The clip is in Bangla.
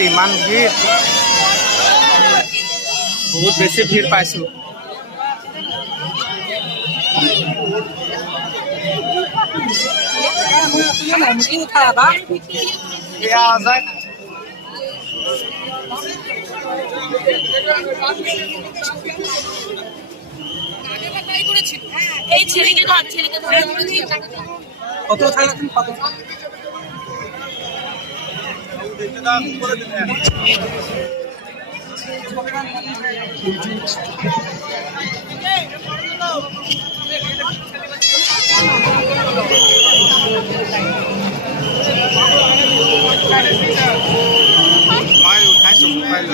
ইমান ভিৰ বহুত বেছি ভিৰ পাইছোঁ এই ছেলেকে ধর কত কত মই উঠাইছো মোবাইল